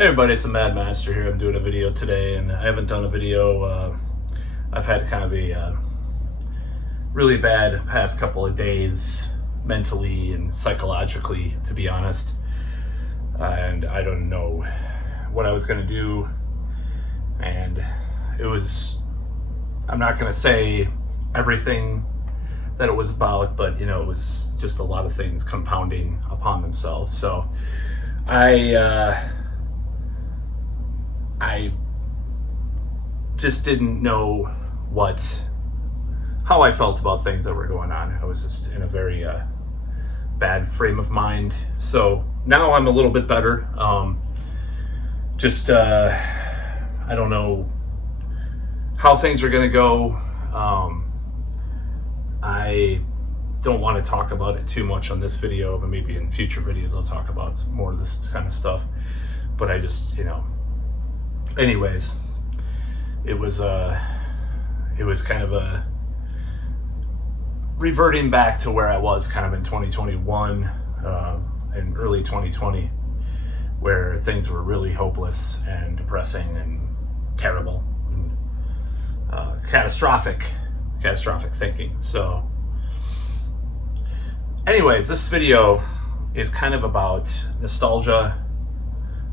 Hey everybody, it's the Mad Master here. I'm doing a video today, and I haven't done a video. I've had kind of a really bad past couple of days, mentally and psychologically, to be honest. And I don't know what I was going to do. And I'm not going to say everything that it was about, but it was just a lot of things compounding upon themselves. So I just didn't know how I felt about things that were going on. I was just in a very bad frame of mind. So now I'm a little bit better. I don't know how things are going to go. I don't want to talk about it too much on this video, but maybe in future videos I'll talk about more of this kind of stuff. But I just, anyways, it was kind of a reverting back to where I was kind of in 2021 and early 2020, where things were really hopeless and depressing and terrible and catastrophic thinking. So anyways, this video is kind of about nostalgia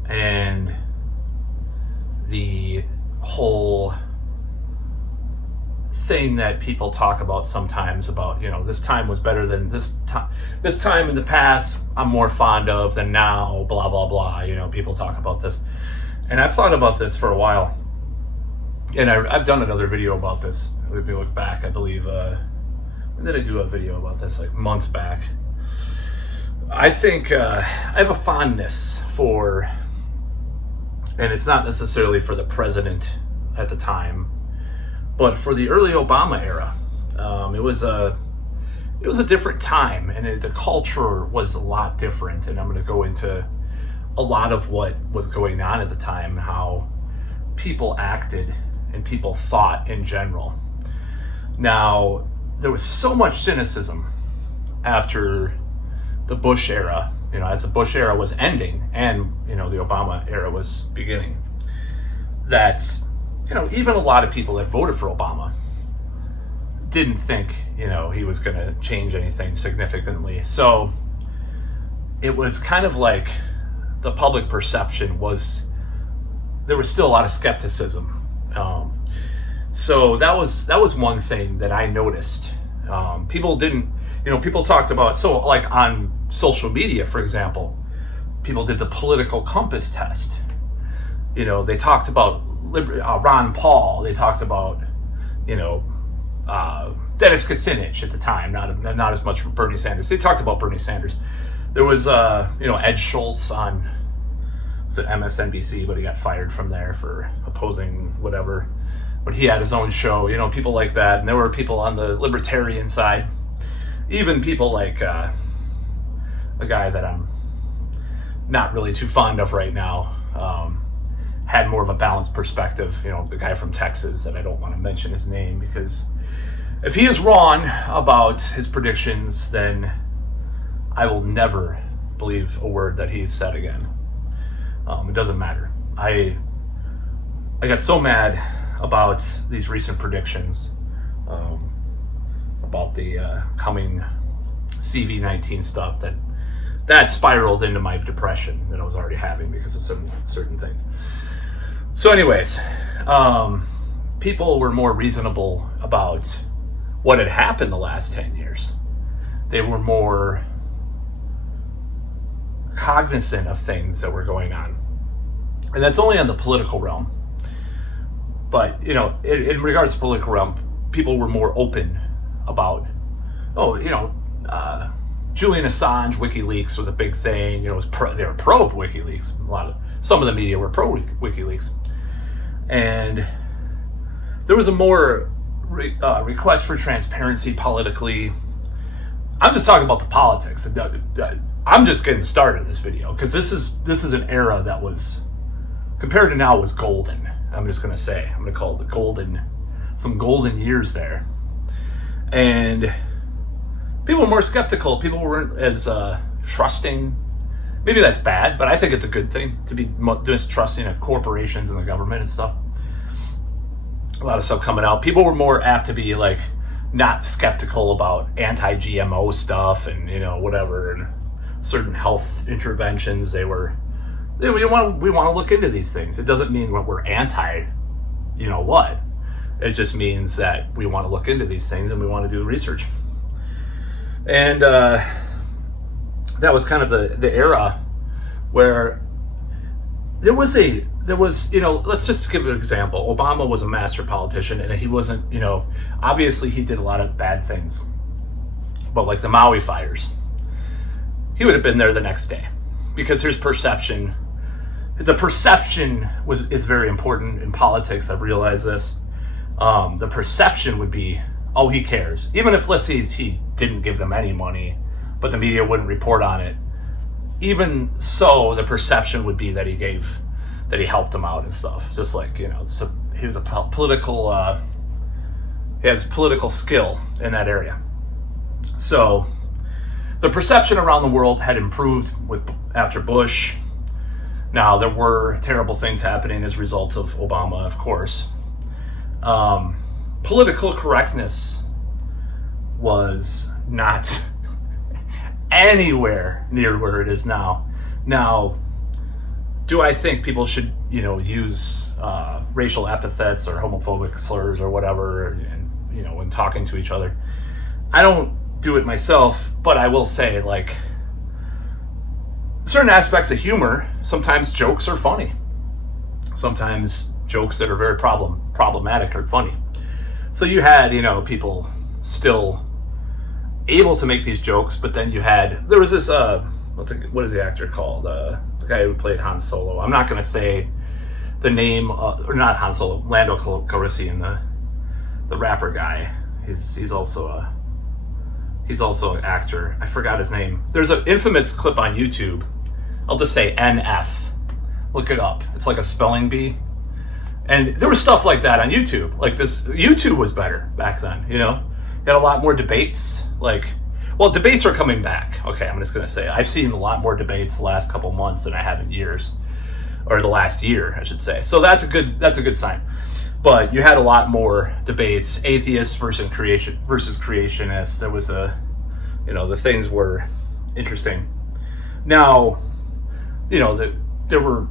and the whole thing that people talk about sometimes about, this time was better than this time in the past I'm more fond of than now, blah, blah, blah. People talk about this. And I've thought about this for a while. And I've done another video about this. If we look back, I believe, when did I do a video about this? Like months back. I think I have a fondness for, and it's not necessarily for the president at the time, but for the early Obama era. It was a different time, and the culture was a lot different. And I'm going to go into a lot of what was going on at the time, how people acted and people thought in general. Now, there was so much cynicism after the Bush era, as the Bush era was ending and, the Obama era was beginning, that, even a lot of people that voted for Obama didn't think, he was going to change anything significantly. So it was kind of like the public perception was, there was still a lot of skepticism. So that was one thing that I noticed. People didn't, people talked about, so like on social media, for example, people did the political compass test. They talked about Ron Paul. They talked about, Dennis Kucinich at the time, not as much for Bernie Sanders. They talked about Bernie Sanders. There was, Ed Schultz on, was it MSNBC, but he got fired from there for opposing whatever. But he had his own show, people like that. And there were people on the libertarian side, even people like a guy that I'm not really too fond of right now, had more of a balanced perspective, the guy from Texas that I don't want to mention his name, because if he is wrong about his predictions, then I will never believe a word that he's said again. It doesn't matter. I got so mad about these recent predictions, about the coming CV-19 stuff, that spiraled into my depression that I was already having because of some certain things. So anyways, people were more reasonable about what had happened the last 10 years. They were more cognizant of things that were going on. And that's only on the political realm. But, in regards to political realm, people were more open about, Julian Assange, WikiLeaks was a big thing. They were pro WikiLeaks. Some of the media were pro WikiLeaks. And there was a more request for transparency politically. I'm just talking about the politics. I'm just getting started in this video because this is an era that was, compared to now, was golden. I'm just going to say, I'm going to call it some golden years there. And people were more skeptical. People weren't as trusting. Maybe that's bad, but I think it's a good thing to be distrusting of corporations and the government and stuff. A lot of stuff coming out. People were more apt to be like not skeptical about anti-GMO stuff and whatever, and certain health interventions. We want to look into these things. It doesn't mean we're anti what. It just means that we want to look into these things and we want to do research. And that was kind of the era where there was let's just give an example. Obama was a master politician, and he wasn't, obviously he did a lot of bad things, but like the Maui fires, he would have been there the next day, because there's perception. The perception is very important in politics. I've realized this. The perception would be, oh, he cares. Even if, let's say, he didn't give them any money, but the media wouldn't report on it. Even so, the perception would be that he helped them out and stuff. Just like, he was a political, he has political skill in that area. So the perception around the world had improved after Bush. Now, there were terrible things happening as a result of Obama, of course. Political correctness was not anywhere near where it is now. Now, do I think people should, use racial epithets or homophobic slurs or whatever, and, when talking to each other? I don't do it myself, but I will say, like, certain aspects of humor, sometimes jokes are funny. Sometimes jokes that are very problematic are funny. So you had, people still able to make these jokes, but then there was this, what is the actor called? The guy who played Han Solo. I'm not going to say the name, or not Han Solo, Lando Calrissian, the rapper guy. He's also an actor. I forgot his name. There's an infamous clip on YouTube. I'll just say NF. Look it up. It's like a spelling bee. And there was stuff like that on YouTube. Like this, YouTube was better back then, You had a lot more debates. Debates are coming back. Okay, I'm just going to say, I've seen a lot more debates the last couple months than I have in years. Or the last year, I should say. So that's a good sign. But you had a lot more debates, atheists versus creationists. There was the things were interesting. Now, there were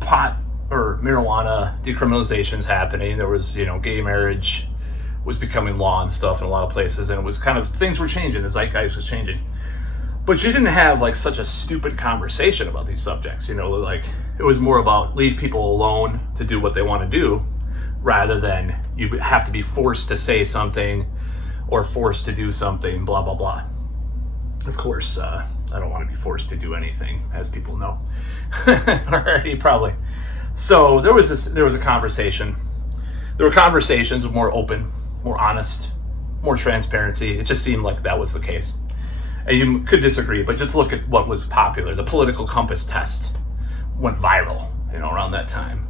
pot or marijuana decriminalizations happening. There was, gay marriage was becoming law and stuff in a lot of places, and it was kind of, things were changing, the zeitgeist was changing. But you didn't have like such a stupid conversation about these subjects, like it was more about leave people alone to do what they want to do, rather than you have to be forced to say something or forced to do something, blah, blah, blah. Of course, I don't want to be forced to do anything, as people know already, probably. So there was a conversation. There were conversations more open, more honest, more transparency. It just seemed like that was the case. And you could disagree, but just look at what was popular. The political compass test went viral, around that time.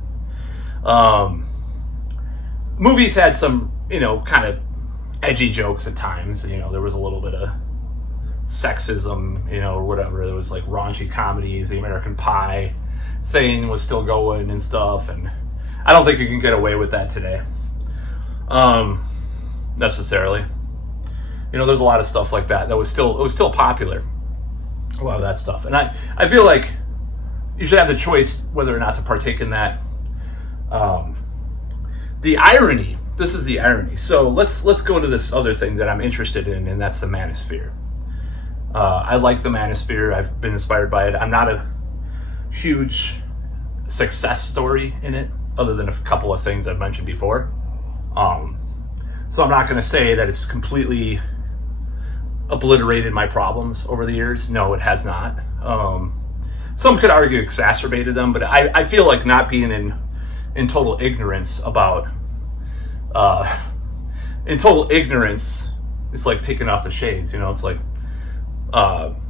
Movies had some, kind of edgy jokes at times. There was a little bit of sexism, or whatever. There was like raunchy comedies. The American Pie thing was still going and stuff, and I don't think you can get away with that today, necessarily. There's a lot of stuff like that was still popular, a lot of that stuff, and I feel like you should have the choice whether or not to partake in that. The irony. This is the irony. So let's go to this other thing that I'm interested in, and that's the manosphere. I like the manosphere. I've been inspired by it. I'm not a huge success story in it, other than a couple of things I've mentioned before. So I'm not going to say that it's completely obliterated my problems over the years. No, it has not. Some could argue exacerbated them, but I feel like not being in total ignorance about in total ignorance, it's like taking off the shades. It's like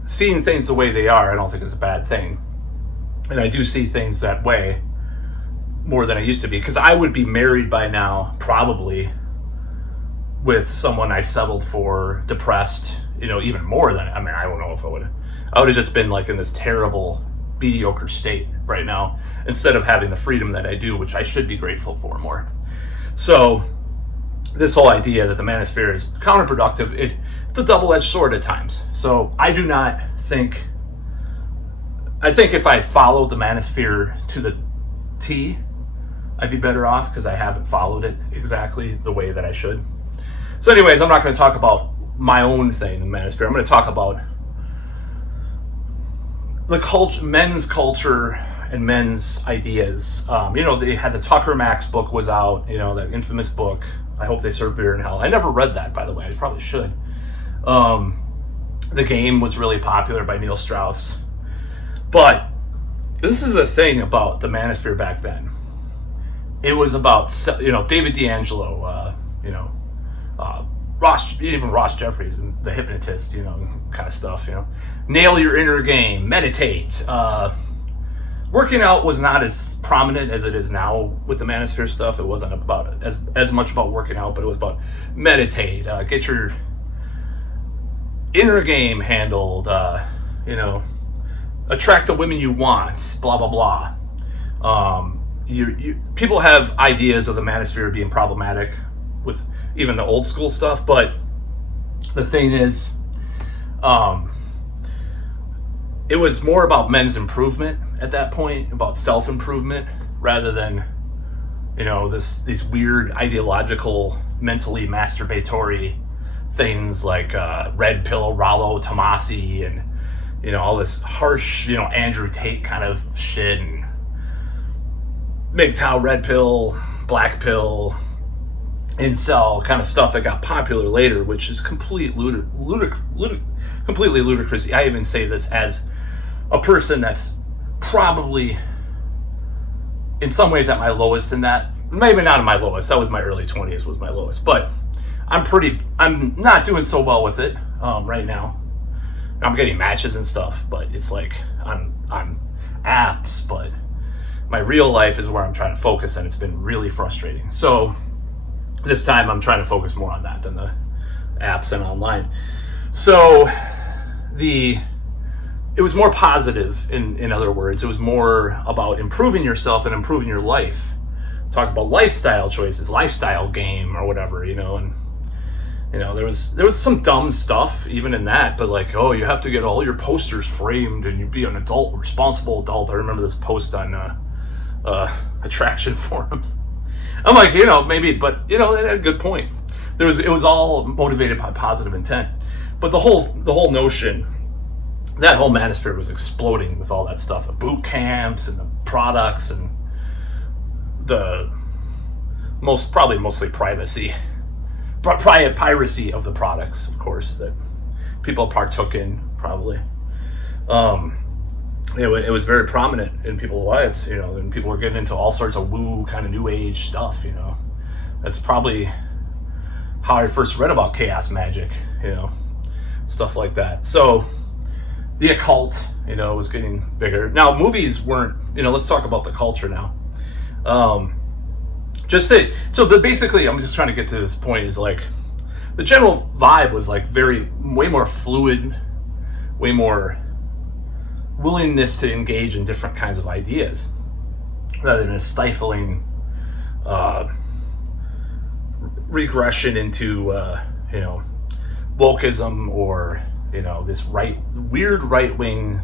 seeing things the way they are. I don't think it's a bad thing, and I do see things that way more than I used to be, because I would be married by now probably with someone I settled for, depressed, even more than, I don't know if I would have I would have just been like in this terrible, mediocre state right now, instead of having the freedom that I do, which I should be grateful for more. So this whole idea that the manosphere is counterproductive, it's a double-edged sword at times. So I think if I followed the manosphere to the T, I'd be better off, because I haven't followed it exactly the way that I should. So anyways, I'm not going to talk about my own thing in the manosphere. I'm going to talk about the culture, men's culture and men's ideas. They had the Tucker Max book was out, that infamous book, I Hope They Serve Beer in Hell. I never read that, by the way. I probably should. The Game was really popular by Neil Strauss. But this is the thing about the manosphere back then. It was about, David D'Angelo, Ross Jeffries and the Hypnotist, kind of stuff, Nail your inner game, meditate. Working out was not as prominent as it is now with the manosphere stuff. It wasn't about as much about working out, but it was about meditate, get your inner game handled, attract the women you want, blah, blah, blah. People have ideas of the manosphere being problematic with even the old school stuff, but the thing is, it was more about men's improvement at that point, about self-improvement, rather than, these weird ideological, mentally masturbatory things like Red Pill, Rollo Tomasi, and, all this harsh, Andrew Tate kind of shit, and MGTOW, Red Pill, Black Pill, incel kind of stuff that got popular later, which is completely ludicrous. I even say this as a person that's probably in some ways at my lowest in that. Maybe not in my lowest. That was my early 20s was my lowest. But I'm not doing so well with it right now. I'm getting matches and stuff, but it's like on apps, but my real life is where I'm trying to focus, and it's been really frustrating. So this time I'm trying to focus more on that than the apps and online. So it was more positive, in other words. It was more about improving yourself and improving your life. Talk about lifestyle choices, lifestyle game or whatever, and there was some dumb stuff even in that, but like, oh, you have to get all your posters framed and you be an adult, responsible adult. I remember this post on attraction forums. I'm like, maybe, but it had a good point. It was all motivated by positive intent, but the whole notion, that whole manosphere was exploding with all that stuff, the boot camps and the products and the mostly piracy of the products, of course, that people partook in, probably. It was very prominent in people's lives, and people were getting into all sorts of woo kind of new age stuff, That's probably how I first read about chaos magic, stuff like that. So the occult, was getting bigger. Now, movies weren't, let's talk about the culture now. Basically, I'm just trying to get to this point, is like, the general vibe was like way more fluid, way more willingness to engage in different kinds of ideas, rather than a stifling regression into, wokeism or, this weird right-wing.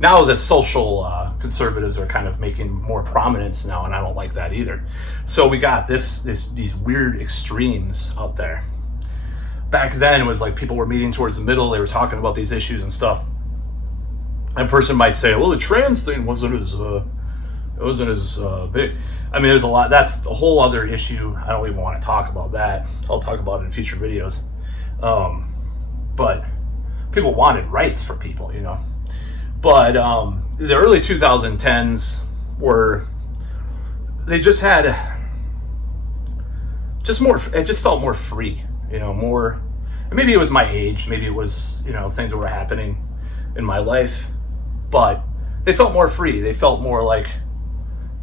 Now the social conservatives are kind of making more prominence now, and I don't like that either. So we got these weird extremes out there. Back then, it was like people were meeting towards the middle. They were talking about these issues and stuff. A person might say, well, the trans thing wasn't as big. I mean, there's a lot. That's a whole other issue. I don't even want to talk about that. I'll talk about it in future videos. But people wanted rights for people, But the early 2010s they just had it just felt more free, more, and maybe it was my age, maybe it was, things that were happening in my life, but they felt more free. They felt more like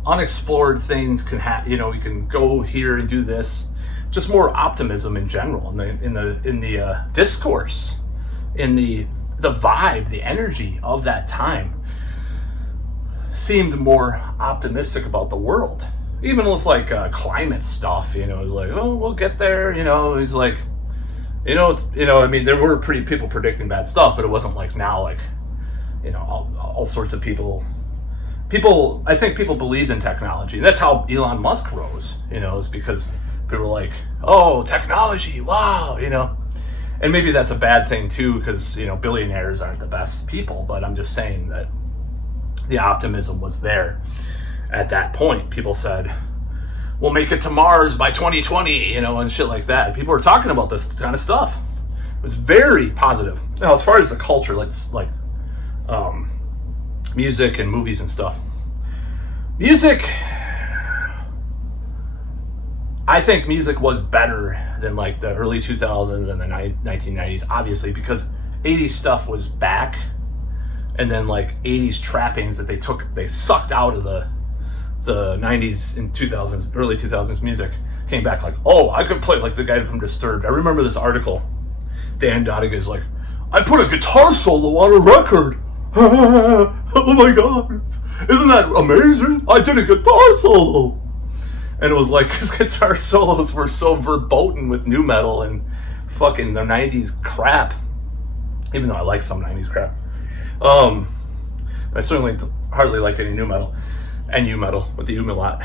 unexplored things can happen, you can go here and do this. Just more optimism in general in the discourse, in the the vibe, the energy of that time seemed more optimistic about the world. Even with like climate stuff, it was like, oh, we'll get there. He's like, I mean, there were people predicting bad stuff, but it wasn't like now, like, all sorts of people. I think people believed in technology. That's how Elon Musk rose. Is because people were like, oh, technology, wow, And maybe that's a bad thing too, because billionaires aren't the best people. But I'm just saying that the optimism was there at that point. People said, we'll make it to Mars by 2020, and shit like that. People were talking about this kind of stuff. It was very positive. Now, as far as the culture, like music and movies and stuff. Music, I think music was better than like the early 2000s and the 1990s, obviously, because 80s stuff was back, and then like 80s trappings that they sucked out of the 90s and 2000s, early 2000s music came back. Like, oh, I could play like the guy from Disturbed. I remember this article. Dan Donegan's like, I put a guitar solo on a record. Oh my god, isn't that amazing? I did a guitar solo. And it was like, his guitar solos were so verboten with nu metal and fucking the 90s crap. Even though I like some 90s crap. I certainly hardly like any nu metal. And u metal, with the umlaut.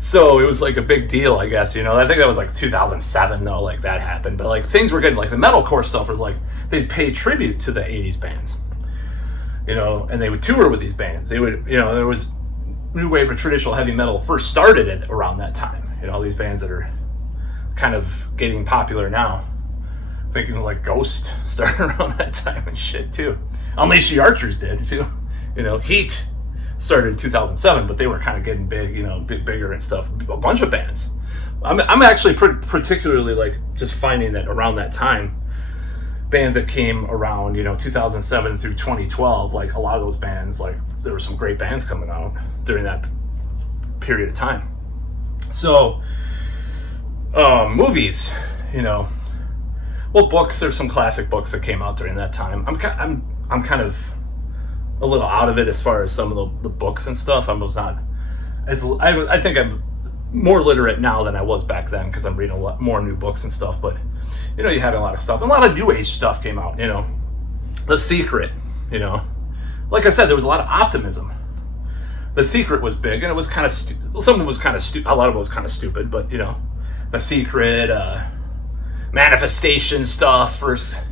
So it was like a big deal, I guess, I think that was like 2007 though, like that happened. But like things were getting, like the metalcore stuff was like, they'd pay tribute to the 80s bands. And they would tour with these bands. They would, there was new wave of traditional heavy metal first started at around that time. These bands that are kind of getting popular now. Thinking like Ghost started around that time and shit too. Unleash the Archers did too. Heat started in 2007, but they were kind of getting big, bigger and stuff. A bunch of bands. I'm actually particularly like just finding that around that time, bands that came around, 2007 through 2012, like a lot of those bands, like there were some great bands coming out during that period of time. So, movies, well, books. There's some classic books that came out during that time. I'm kind of a little out of it as far as some of the books and stuff. I was not as I think I'm more literate now than I was back then because I'm reading a lot more new books and stuff. But you had a lot of stuff. A lot of new age stuff came out. The Secret. Like I said, there was a lot of optimism. The Secret was big, and it was kind of some of it was kind of a lot of it was kind of stupid. But The Secret, manifestation stuff first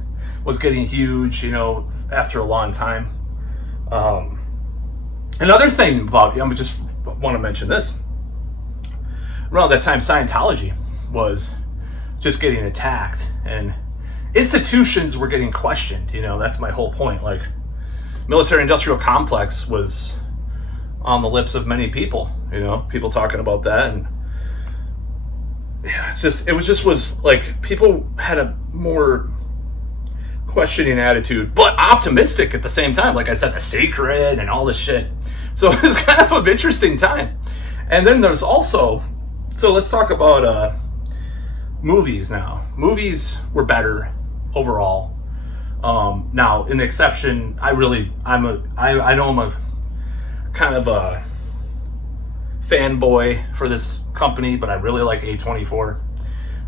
was getting huge. After a long time. Another thing about, I just want to mention this. Around that time, Scientology was just getting attacked, and institutions were getting questioned. That's my whole point. Like, military-industrial complex was on the lips of many people. People talking about that, and yeah, it was like people had a more questioning attitude, but optimistic at the same time. Like I said, The Secret and all this shit. So it was kind of an interesting time. And then there's also, so let's talk about movies now. Movies were better overall. Now, in the exception, I know I'm a kind of a fanboy for this company, but I really like A24.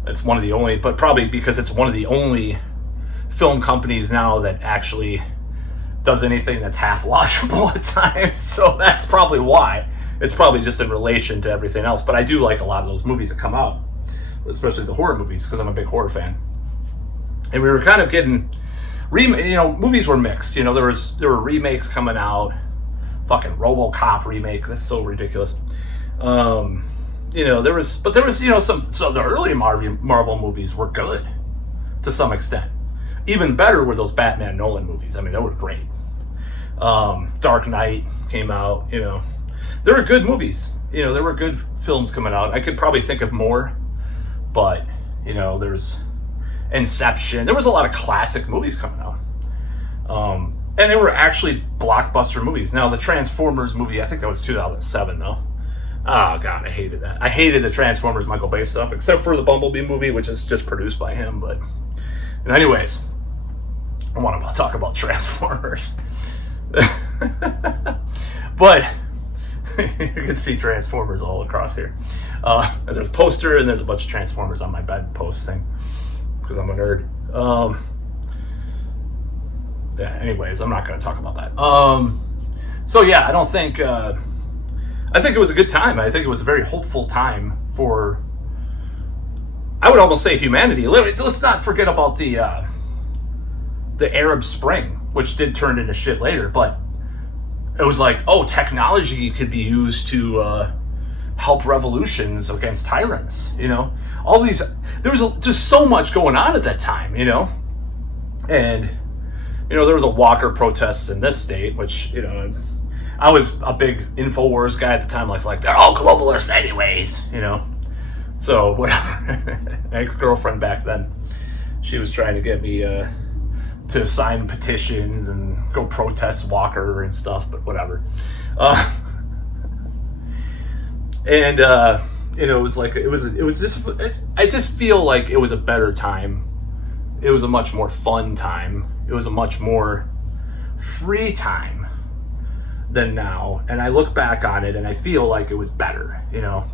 It's one of the only, but probably because it's one of the only film companies now that actually does anything that's half watchable at times. So that's probably why. It's probably just in relation to everything else. But I do like a lot of those movies that come out, especially the horror movies, because I'm a big horror fan. And we were kind of getting, movies were mixed. There were remakes coming out, fucking RoboCop remake. That's so ridiculous. There was some the early Marvel movies were good to some extent. Even better were those Batman Nolan movies. I mean, they were great. Dark Knight came out, There were good movies. There were good films coming out. I could probably think of more, but, there's Inception. There was a lot of classic movies coming out. And they were actually blockbuster movies. Now, the Transformers movie, I think that was 2007, though. Oh, God, I hated that. I hated the Transformers Michael Bay stuff, except for the Bumblebee movie, which is just produced by him, but... anyways, I want to talk about Transformers. But you can see Transformers all across here. There's a poster and there's a bunch of Transformers on my bedpost thing because I'm a nerd. Yeah, anyways, I'm not going to talk about that. So yeah, I don't think. I think it was a good time. I think it was a very hopeful time for, I would almost say, humanity. Let's not forget about the Arab Spring, which did turn into shit later, but it was like, oh, technology could be used to help revolutions against tyrants, you know? All these, there was just so much going on at that time, you know? And, you know, there was a Walker protests in this state, which, you know, I was a big InfoWars guy at the time. Like they're all globalists anyways, you know? So, whatever. My ex-girlfriend back then, she was trying to get me to sign petitions and go protest Walker and stuff, but whatever. And you know, it was like, I just feel like it was a better time. It was a much more fun time. It was a much more free time than now. And I look back on it and I feel like it was better, you know?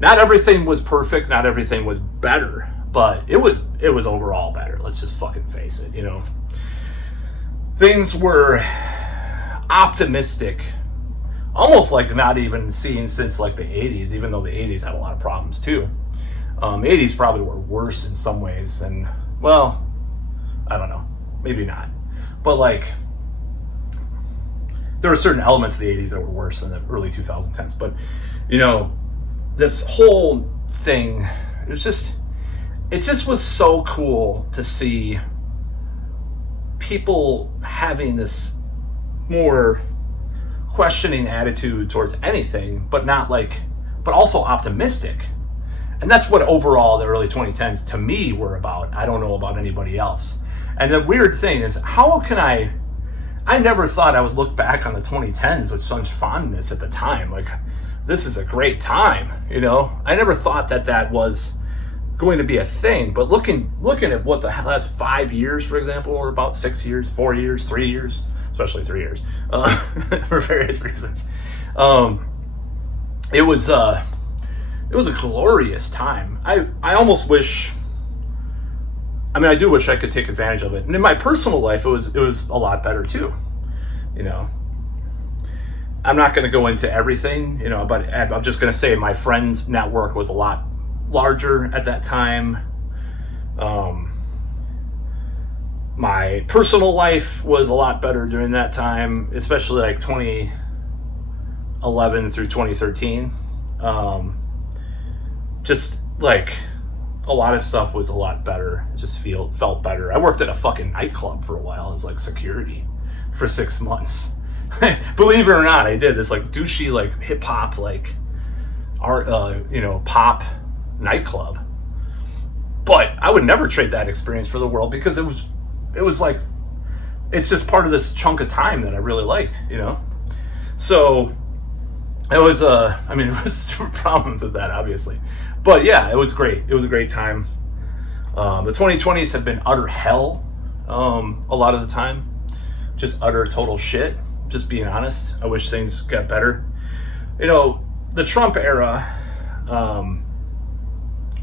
Not everything was perfect, not everything was better, but it was overall better. Let's just fucking face it, you know? Things were optimistic, almost like not even seen since like the 80s, even though the 80s had a lot of problems too. 80s probably were worse in some ways, and, well, I don't know, maybe not. But like, there were certain elements of the 80s that were worse than the early 2010s. But, you know, this whole thing, it just was so cool to see people having this more questioning attitude towards anything, but also optimistic. And that's what overall the early 2010s to me were about. I don't know about anybody else. And the weird thing is, how can I never thought I would look back on the 2010s with such fondness at the time. Like, this is a great time, you know? I never thought that was going to be a thing, but looking at what the last 5 years, for example, or about 6 years, 4 years, 3 years, especially 3 years, for various reasons. It was a glorious time. I almost wish, I do wish I could take advantage of it. And in my personal life, it was a lot better too. You know, I'm not going to go into everything, you know, but I'm just going to say my friends' network was a lot larger at that time. My personal life was a lot better during that time, especially like 2011 through 2013. Just like, a lot of stuff was a lot better. It just felt better. I worked at a fucking nightclub for a while as like security for 6 months. Believe it or not, I did this like douchey, like hip hop, like art, you know, pop nightclub. But I would never trade that experience for the world, because it was like, it's just part of this chunk of time that I really liked, you know? So it was, it was problems with that, obviously. But yeah, it was great. It was a great time. The 2020s have been utter hell a lot of the time. Just utter total shit, just being honest. I wish things got better. You know, the Trump era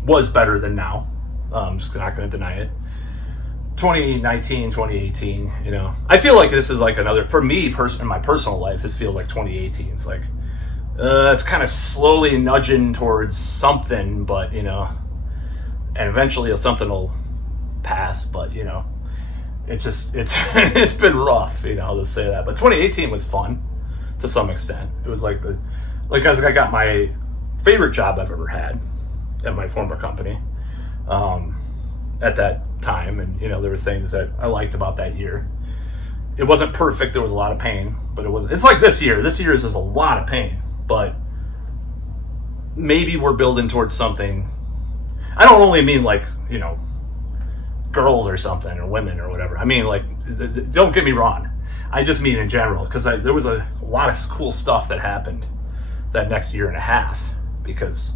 was better than now. I'm just not going to deny it. 2019, 2018, you know. I feel like this is like another, for me, in my personal life, this feels like 2018. It's like, it's kind of slowly nudging towards something, but, you know, and eventually something will pass, but, you know, it's been rough, you know, to say that. But 2018 was fun to some extent. It was like as I got my favorite job I've ever had at my former company at that time, and, you know, there was things that I liked about that year. It wasn't perfect. There was a lot of pain, but it's like this year. This year is just a lot of pain. But maybe we're building towards something. I don't only mean like, you know, girls or something, or women or whatever. I mean, like, don't get me wrong. I just mean in general, because there was a lot of cool stuff that happened that next year and a half, because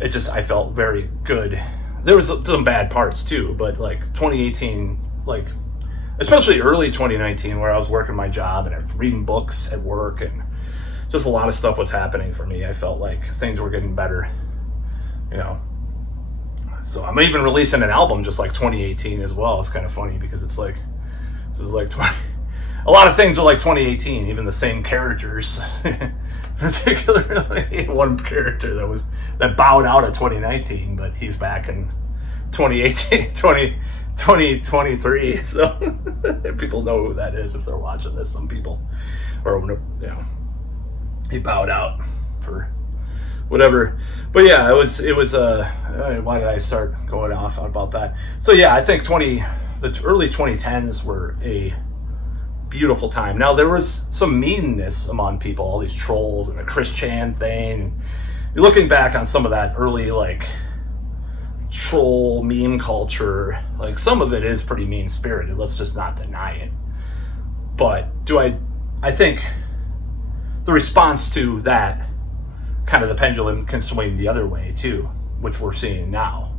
I felt very good. There was some bad parts too, but like 2018, like especially early 2019, where I was working my job and reading books at work, and just a lot of stuff was happening for me. I felt like things were getting better, you know. So I'm even releasing an album just like 2018 as well. It's kind of funny because it's like, this is like 20, a lot of things are like 2018, even the same characters. Particularly one character that bowed out at 2019, but he's back in 2018, 2023. So people know who that is if they're watching this. Some people, or you know, he bowed out for whatever. But yeah, it was why did I start going off about that? So yeah, I think the early 2010s were a beautiful time. Now there was some meanness among people, all these trolls and the Chris Chan thing. You're looking back on some of that early like troll meme culture, like some of it is pretty mean spirited, let's just not deny it. But I think the response to that, kind of the pendulum can swing the other way too, which we're seeing now.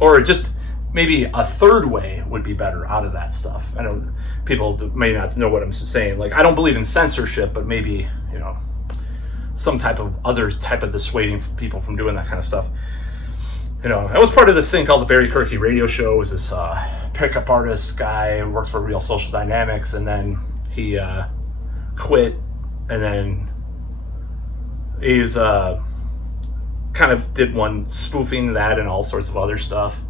Or just maybe a third way would be better out of that stuff. I don't, people may not know what I'm saying. Like, I don't believe in censorship, but maybe, you know, some type of other type of dissuading people from doing that kind of stuff. You know, I was part of this thing called the Barry Kirky radio show. It was this pickup artist guy who worked for Real Social Dynamics, and then he quit, and then he's kind of did one spoofing that and all sorts of other stuff.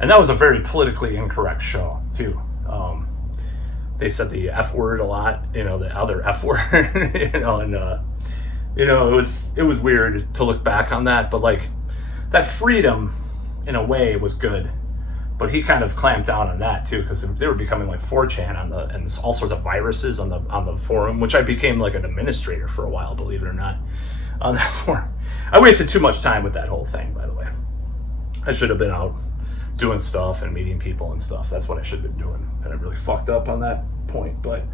And that was a very politically incorrect show too. They said the F word a lot, you know, the other F word, you know, and you know, it was weird to look back on that, but like that freedom in a way was good. But he kind of clamped down on that too, because they were becoming like 4chan and all sorts of viruses on the forum, which I became like an administrator for a while, believe it or not, on that forum. I wasted too much time with that whole thing, by the way. I should have been out doing stuff and meeting people and stuff. That's what I should have been doing, and I really fucked up on that point. But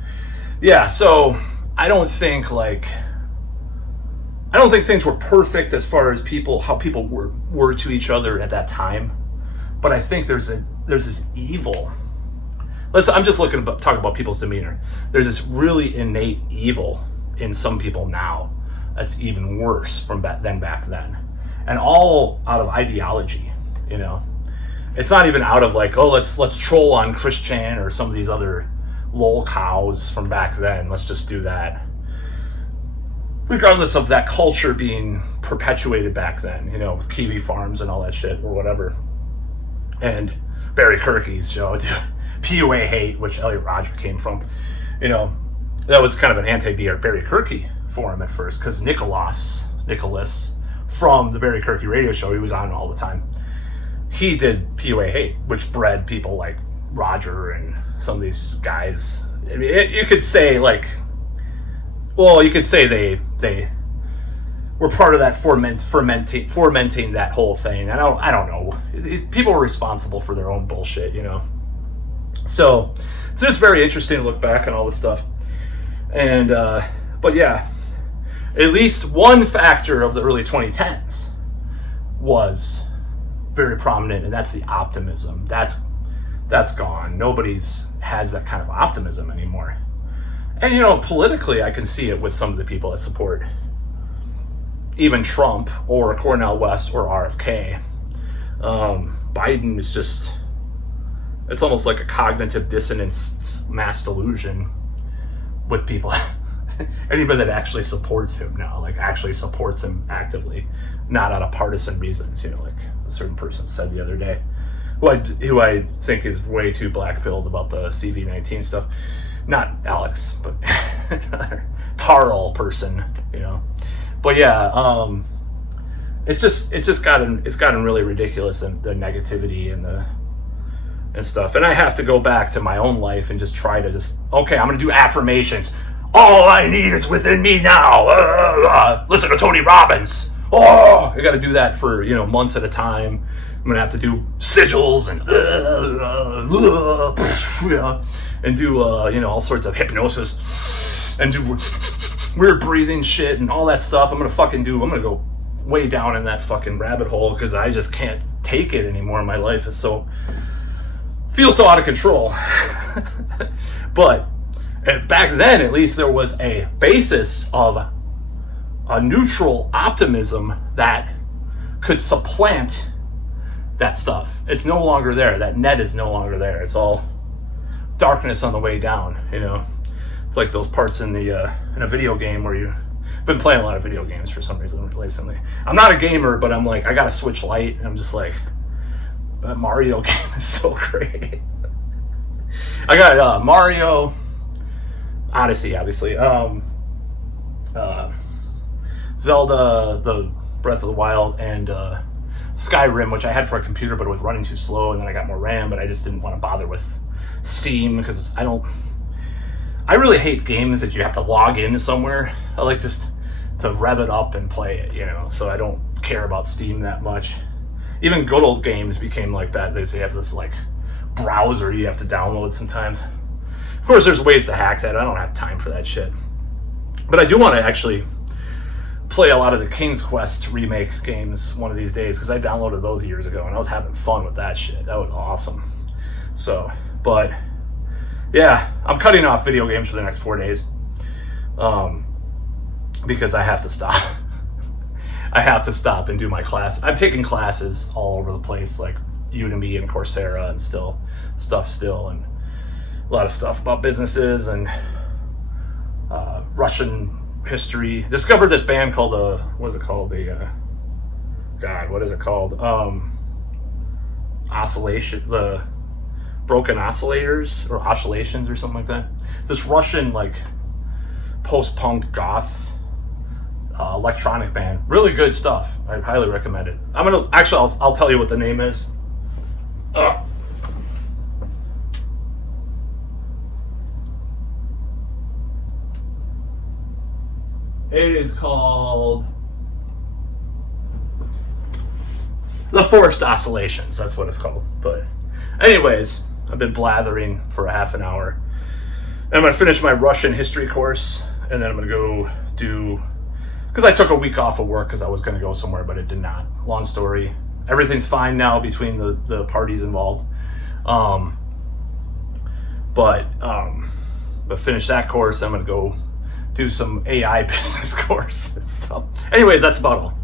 yeah, so I don't think things were perfect as far as how people were to each other at that time. But I think there's this evil. I'm just looking to talk about people's demeanor. There's this really innate evil in some people now that's even worse than back then, and all out of ideology. You know, it's not even out of like, oh, let's troll on Chris Chan or some of these other lol cows from back then. Let's just do that. Regardless of that culture being perpetuated back then, you know, with Kiwi Farms and all that shit or whatever. And Barry Kirky's show, PUA hate, which Elliot Rodger came from. You know, that was kind of an anti-Barry Kirky forum at first, because Nicholas from the Barry Kirky radio show, he was on all the time. He did PUA hate, which bred people like Roger and some of these guys. I mean, you could say like, well, you could say they were part of that fomenting that whole thing. I don't know. People were responsible for their own bullshit, you know. So it's just very interesting to look back on all this stuff. And but yeah, at least one factor of the early 2010s was very prominent, and that's the optimism. That's gone. Nobody's has that kind of optimism anymore. And you know, politically, I can see it with some of the people that support even Trump or Cornel West or RFK. Biden is just, it's almost like a cognitive dissonance mass delusion with people. Anybody that actually supports him now, like actually supports him actively, not out of partisan reasons, you know, like a certain person said the other day, who I think is way too black-pilled about the CV-19 stuff. Not Alex, but another Tarl person, you know. But yeah, it's gotten really ridiculous, the negativity and stuff. And I have to go back to my own life and just try to okay, I'm gonna do affirmations. All I need is within me now. Listen to Tony Robbins. Oh, I got to do that for, you know, months at a time. I'm gonna have to do sigils and and do you know, all sorts of hypnosis and do weird breathing shit and all that stuff. I'm gonna go way down in that fucking rabbit hole because I just can't take it anymore. My life is so feels so out of control. But back then, at least, there was a basis of a neutral optimism that could supplant that stuff. It's no longer there. That net is no longer there. It's all darkness on the way down, you know. It's like those parts in a video game where you've been playing a lot of video games for some reason recently. I'm not a gamer, but I'm like, I gotta switch light, and I'm just like, that Mario game is so great. I got Mario Odyssey, obviously. Zelda, the Breath of the Wild, and Skyrim, which I had for a computer, but it was running too slow, and then I got more RAM, but I just didn't want to bother with Steam, because I really hate games that you have to log in somewhere. I like just to rev it up and play it, you know, so I don't care about Steam that much. Even good old games became like that. They have this like browser you have to download sometimes. Of course, there's ways to hack that. I don't have time for that shit. But I do want to actually play a lot of the King's Quest remake games one of these days, because I downloaded those years ago and I was having fun with that shit. That was awesome. So, but yeah, I'm cutting off video games for the next 4 days, because I have to stop. I have to stop and do my class. I'm taking classes all over the place, like Udemy and Coursera, and and a lot of stuff about businesses and Russian history. Discovered this band called what is it called? What is it called? Oscillation, the Broken Oscillators, or Oscillations, or something like that. This Russian like post-punk goth electronic band. Really good stuff. I highly recommend it. I'll tell you what the name is. It is called The Forced Oscillations. That's what it's called. But anyways, I've been blathering for a half an hour. And I'm going to finish my Russian history course, and then I'm going to go do, because I took a week off of work because I was going to go somewhere, but it did not. Long story. Everything's fine now between the parties involved. But finish that course. I'm going to go do some AI business course and stuff. Anyways, that's about all.